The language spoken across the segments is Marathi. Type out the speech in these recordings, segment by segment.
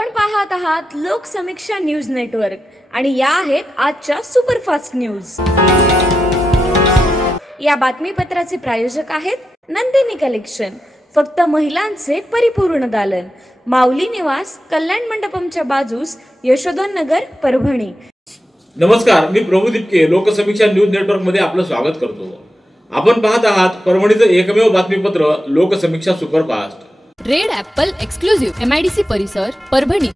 आपण पाहत आहात लोकसमीक्षा न्यूज नेटवर्क आणि या आहेत आजच्या सुपरफास्ट न्यूज। या बातमीपत्राचे प्रायोजक आहेत नंदिनी कलेक्शन, फक्त महिलांचे परिपूर्ण दालन, माऊली निवास, कल्याण मंडपमच्या बाजूस, यशोधन नगर, परभणी। नमस्कार, मी प्रभू दिपके लोकसमीक्षा न्यूज नेटवर्क मध्ये आपलं स्वागत करतो। आपण पाहत आहात परभणीचं एकमेव बातमीपत्र Loksamiksha superfast. Red Apple exclusive MIDC परिसर, परभणी।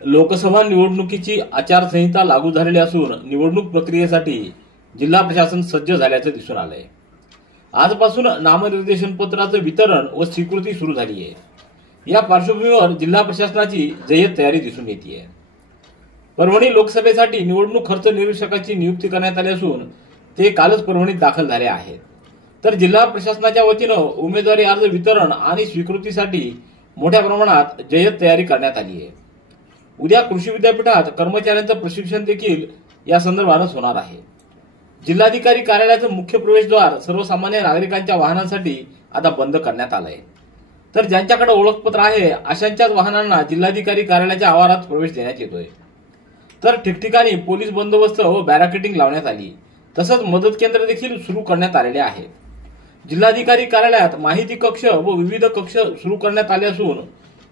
लोकसभा निवडणुकीची आचारसंहिता लागू झालेली असून निवडणूक प्रक्रियेसाठी जिल्हा प्रशासन सज्ज झाल्याचं दिसून आलंय। आजपासून नामनिर्देशन पत्राचं वितरण व स्वीकृती सुरू झाली आहे। या पार्श्वभूमीवर जिल्हा प्रशासनाची जय्यत तयारी दिसून येते। परभणी लोकसभेसाठी निवडणूक खर्च निरीक्षकाची नियुक्ती करण्यात आली असून ते कालच परभणीत दाखल झाले आहेत। तर जिल्हा प्रशासनाच्या वतीनं उमेदवारी अर्ज वितरण आणि स्वीकृतीसाठी मोठ्या प्रमाणात जय्यत तयारी करण्यात आली आहे। उद्या कृषी विद्यापीठात कर्मचाऱ्यांचं प्रशिक्षण देखील या संदर्भात होणार आहे। जिल्हाधिकारी कार्यालयाचं मुख्य प्रवेशद्वार सर्वसामान्य नागरिकांच्या वाहनांसाठी आता बंद करण्यात आलंय। तर ज्यांच्याकडे ओळखपत्र आहे अशांच्याच वाहनांना जिल्हाधिकारी कार्यालयाच्या आवारात प्रवेश देण्यात येतोय। तर ठिकठिकाणी पोलीस बंदोबस्त व बॅरिकेडिंग लावण्यात आली, तसंच मदत केंद्र देखील सुरू करण्यात आलेले आहेत। जिल्हाधिकारी कार्यालयात माहिती कक्ष व विविध कक्ष सुरू करण्यात आले असून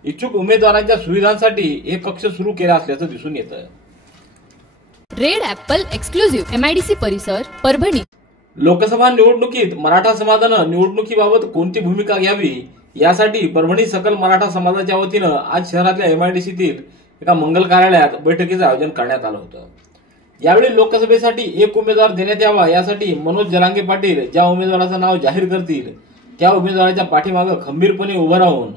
इच्छुक उमेदवारांच्या सुविधांसाठी हे कक्ष सुरू केले असल्याचं दिसून येतं। रेड ॲपल एक्सक्लुझिव्ह MIDC परिसर, परभणी। लोकसभा निवडणुकीत मराठा समाजानं निवडणुकीबाबत कोणती भूमिका घ्यावी यासाठी परभणी सकल मराठा समाजाच्या वतीनं आज शहरातल्या MIDCतील एका मंगल कार्यालयात बैठकीचं आयोजन करण्यात आलं होतं। यावेळी लोकसभेसाठी एक उमेदवार देण्यात यावा यासाठी मनोज जरांगे पाटील ज्या उमेदवाराचं नाव जाहीर करतील त्या उमेदवाराच्या पाठीमागे खंबीरपणे उभं राहून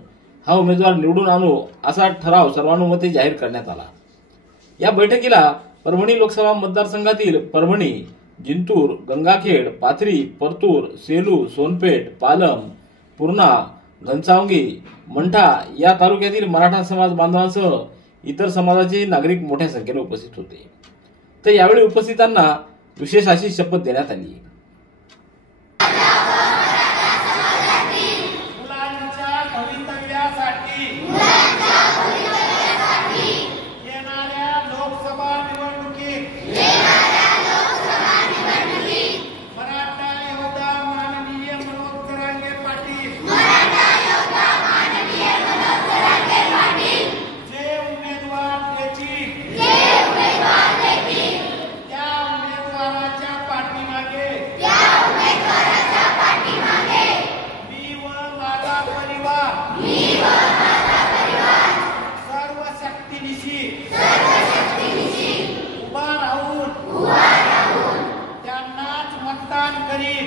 हा उमेदवार निवडून आणू असा ठराव सर्वानुमते जाहीर करण्यात आला। या बैठकीला परभणी लोकसभा मतदारसंघातील परभणी, जिंतूर, गंगाखेड, पाथरी, परतूर, सेलू, सोनपेठ, पालम, पूर्णा, घनसावंगी, मंठा या तालुक्यातील मराठा समाज बांधवांसह इतर समाजाचे नागरिक मोठ्या संख्येने उपस्थित होते। तर यावेळी उपस्थितांना विशेष अशी शपथ देण्यात आली। मुलांच्या भवितव्यासाठी येणाऱ्या लोकसभा निवडणुकीत मराठा योद्धा माननीय मनोज जरांगे पाटील जे उमेदवार देतील त्या उमेदवाराच्या पाठीमागे मी व माझा परिवार सर्व शक्तीनिशी उभा राहून त्यांनाच मतदान करीन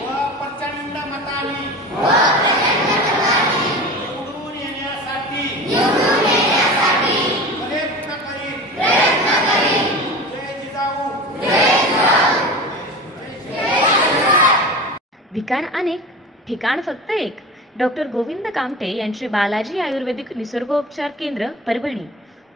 व प्रचंड मताने निवडून येण्यासाठी प्रयत्न करीन। जय जिजाऊ। विकार अनेक, ठिकाण फक्त एक। डॉक्टर गोविंद कामटे यांचे बालाजी आयुर्वेदिक निसर्गोपचार केंद्र, परभणी।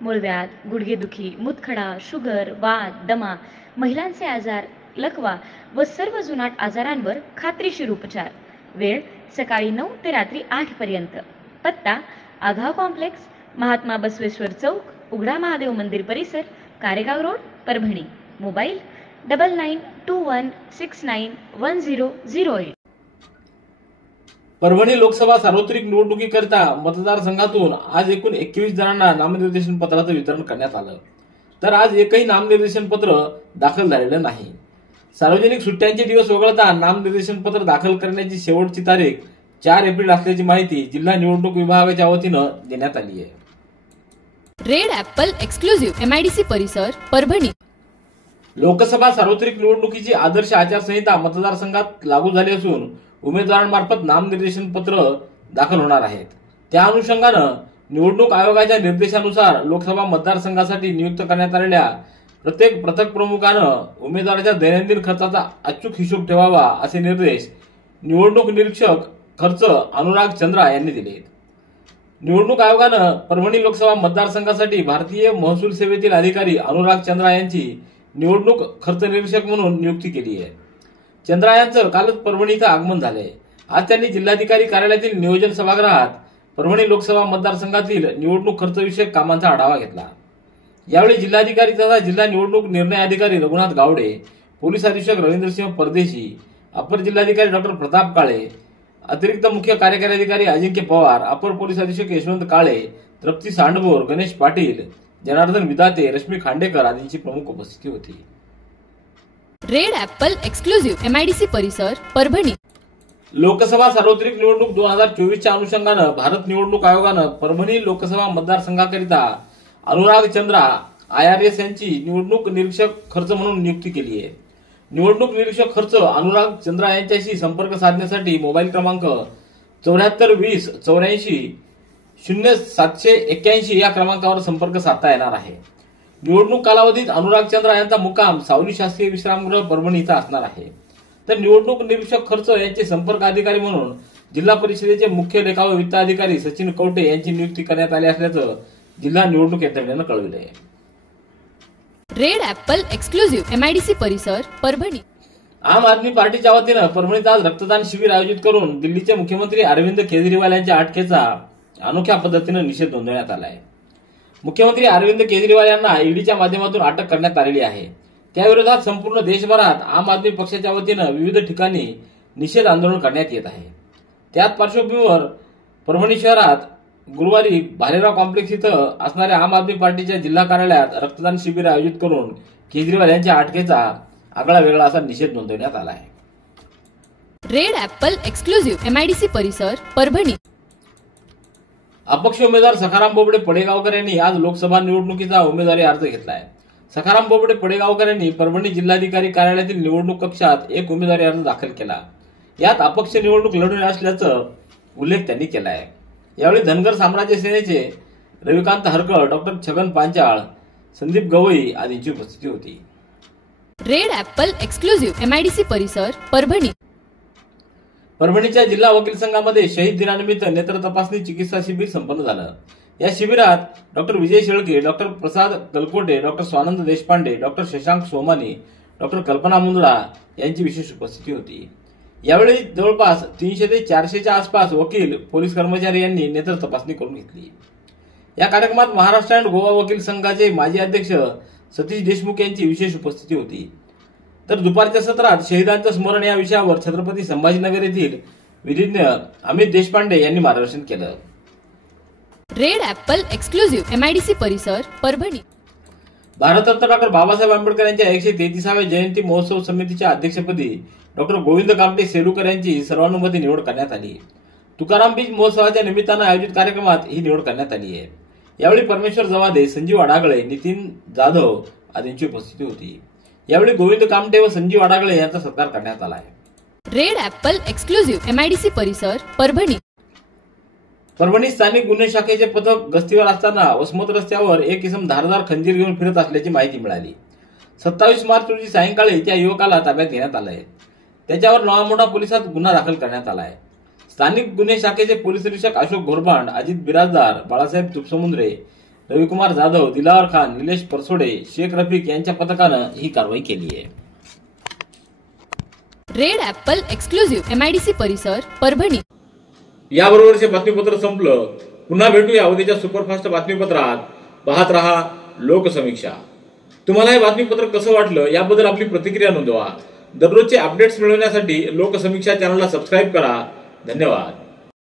मूळव्याध, गुडघेदुखी, मूतखडा, शुगर, वात, दमा, महिलांचे आजार, लकवा व सर्व जुनाट आजारांवर खात्रीशीर उपचार। वेळ सकाळी 9 ते रात्री 8 पर्यंत। पत्ता आघाव कॉम्प्लेक्स, महात्मा बसवेश्वर चौक, उघडा महादेव मंदिर परिसर, कारेगाव रोड, परभणी। मोबाईल 9921691008। परभणी लोकसभा सार्वत्रिक निवडणुकीकरिता मतदारसंघातून आज एकूण 21 जणांना नामनिर्देशन पत्राचं वितरण करण्यात आलं। तर आज एकही नामनिर्देशन पत्र दाखल झालेलं नाही। सार्वजनिक सुट्ट्यांचे दिवस वगळता नामनिर्देशन पत्र दाखल करण्याची शेवटची तारीख 4 एप्रिल असल्याची माहिती जिल्हा निवडणूक विभागाच्या वतीनं देण्यात आली आहे। रेड ॲपल एक्सक्लुझिव्ह MIDC परिसर, परभणी। लोकसभा सार्वत्रिक निवडणुकीची आदर्श आचारसंहिता मतदारसंघात लागू झाली असून उमेदवारांमार्फत नामनिर्देशन पत्र दाखल होणार आहेत। त्या अनुषंगानं निवडणूक आयोगाच्या निर्देशानुसार लोकसभा मतदारसंघासाठी नियुक्त करण्यात आलेल्या प्रत्येक पथक प्रमुखानं उमेदवाराच्या दैनंदिन खर्चाचा अचूक हिशोब ठेवावा असे निर्देश निवडणूक निरीक्षक खर्च अनुराग चंद्रा यांनी दिले। निवडणूक आयोगानं परभणी लोकसभा मतदारसंघासाठी भारतीय महसूल सेवेतील अधिकारी अनुराग चंद्रा यांची निवडणूक खर्च निरीक्षक म्हणून नियुक्ती केली आहे। चंद्रा यांचं कालच परभणी इथं आगमन झालंय। आज त्यांनी जिल्हाधिकारी कार्यालयातील नियोजन सभागृहात परभणी लोकसभा मतदारसंघातील निवडणूक खर्चविषयक कामांचा आढावा घेतला। यावेळी जिल्हाधिकारी तथा जिल्हा निवडणूक निर्णय अधिकारी रघुनाथ गावडे, पोलीस अधीक्षक रवींद्रसिंह परदेशी, अपर जिल्हाधिकारी डॉक्टर प्रताप काळे, अतिरिक्त मुख्य कार्यकारी अधिकारी अजिंक्य पवार, अपर पोलीस अधीक्षक यशवंत काळे, तृप्ती सांडभोर, गणेश पाटील, जनार्दन विदाते, रश्मी खांडेकर आदींची प्रमुख उपस्थिती होती। रेड ॲपल एक्सक्लुझिव्ह MIDC परिसर परभणी। लोकसभा सार्वत्रिक निवडणूक 2024च्या अनुषंगानं भारत निवडणूक आयोगानं परभणी लोकसभा मतदारसंघाकरिता अनुराग चंद्रा IRS यांची निवडणूक निरीक्षक खर्च म्हणून नियुक्ती केली आहे। निवडणूक निरीक्षक खर्च अनुराग चंद्रा यांच्याशी संपर्क साधण्यासाठी मोबाईल क्रमांक 7420 84 0781 या क्रमांकावर संपर्क साधता येणार आहे। निवडणूक कालावधीत अनुराग चंद्रा यांचा मुक्काम सावली शासकीय विश्रामगृह परभणी इथं असणार आहे। तर निवडणूक निरीक्षक खर्च यांचे संपर्क अधिकारी म्हणून जिल्हा परिषदेचे मुख्य लेखा व वित्त अधिकारी सचिन कवटे यांची नियुक्ती करण्यात आली असल्याचं जिल्हा निवडणूक यंत्रणेनं कळविलं आहे। रेड ॲपल एक्सक्लुझिव्ह MIDC परिसर परभणी। आम आदमी पार्टीच्या वतीनं परभणीत आज रक्तदान शिबिर आयोजित करून दिल्लीचे मुख्यमंत्री अरविंद केजरीवाल यांच्या अटकेचा अनोख्या पद्धतीनं निषेध नोंदवण्यात आला आहे। मुख्यमंत्री अरविंद केजरीवाल यांना ईडीच्या माध्यमातून अटक करण्यात आलेली आहे। त्याविरोधात संपूर्ण देशभरात आम आदमी पक्षाच्या वतीनं विविध ठिकाणी निषेध आंदोलन करण्यात येत आहे। त्याच पार्श्वभूमीवर परभणी शहरात गुरुवारी भालेराव कॉम्प्लेक्स इथं असणाऱ्या आम आदमी पार्टीच्या जिल्हा कार्यालयात रक्तदान शिबिर आयोजित करून केजरीवाल यांच्या अटकेचा आगळा वेगळा असा निषेध नोंदवण्यात आला आहे। रेड ॲपल एक्सक्लुझिव्ह MIDC परिसर परभणी। अपक्ष उमेदवार सखाराम बोबडे पडेगावकर यांनी आज लोकसभा निवडणुकीचा उमेदवारी अर्ज घेतला आहे। सखाराम बोबडे पडेगावकर यांनी परभणी जिल्हाधिकारी कार्यालयातील निवडणूक कक्षात एक उमेदवारी अर्ज दाखल केला। यात अपक्ष निवडणूक लढवणार असल्याचं उल्लेख त्यांनी केला आहे। यावेळी धनगर साम्राज्य सेनेचे रविकांत हरकळ, डॉक्टर छगन पांचाळ, संदीप गवई आदींची उपस्थिती होती। रेड ॲपल एक्सक्लुझिव्ह MIDC परिसर परभणी। परभणीच्या जिल्हा वकील संघामध्ये शहीद दिनानिमित्त नेत्र तपासणी चिकित्सा शिबिर संपन्न झालं। या शिबिरात doctor Vijay Shelke, doctor Prasad Kalkote, doctor Swanand Deshpande, doctor Shashank Somani, doctor Kalpana Mundada यांची विशेष उपस्थिती होती। यावेळी जवळपास 300 ते 400च्या आसपास वकील, पोलीस कर्मचारी यांनी नेत्र तपासणी करून घेतली। या कार्यक्रमात महाराष्ट्र अँड गोवा वकील संघाचे माजी अध्यक्ष सतीश देशमुख यांची विशेष उपस्थिती होती। तर दुपारच्या सत्रात शहीदांचं स्मरण या विषयावर छत्रपती संभाजीनगर येथील विधिज्ञ अमित देशपांडे यांनी मार्गदर्शन केलं। रेड ॲपल एक्सक्लुझिव्ह MIDC परिसर परभणी। भारतरत्न डॉक्टर बाबासाहेब आंबेडकर यांच्या 133व्या जयंती महोत्सव समितीच्या अध्यक्षपदी डॉक्टर गोविंद कामटे सेलुकर यांची सर्वानुमते निवड करण्यात आली। तुकाराम बीज महोत्सवाच्या निमित्तानं आयोजित कार्यक्रमात ही निवड करण्यात आली आहे। यावेळी परमेश्वर जवादे, संजीव अडागळे, नितीन जाधव आदींची उपस्थिती होती। यावेळी गोविंद कामटे व संजीव अडागळे यांचा सत्कार करण्यात आला आहे। रेड ॲपल एक्सक्लुझिव्ह MIDC परिसर परभणी। परभणी स्थानिक गुन्हे शाखेचे पथक गस्तीवर असताना वसमत रस्त्यावर एक इसम धारदार खंजीर घेऊन फिरत असल्याची माहिती मिळाली। 27 मार्च रोजी सायंकाळी त्या युवकाला ताब्यात घेण्यात आलं आहे। त्याच्यावर नवामोठा पोलिसात गुन्हा दाखल करण्यात आला आहे। स्थानिक गुन्हे शाखेचे पोलीस निरीक्षक अशोक घोरबांड, अजित बिराजदार, बाळासाहेब तुपसमुद्रे, रविकुमार जाधव, दिलावर खान, निलेश परसोडे, शेख रफिक यांच्या पथकानं ही कारवाई केली आहे। रेड ॲपल एक्सक्लुझिव्ह MIDC परिसर परभणी। याबरोबरचे बातमीपत्र संपलं। पुन्हा भेटूया उद्याच्या सुपरफास्ट बातमीपत्रात। पाहत रहा लोकसमीक्षा। तुम्हाला हे बातमीपत्र कसं वाटलं याबद्दल आपली प्रतिक्रिया नोंदवा। दररोजचे अपडेट्स मिळवण्यासाठी लोकसमीक्षा चॅनलला सबस्क्राईब करा। धन्यवाद।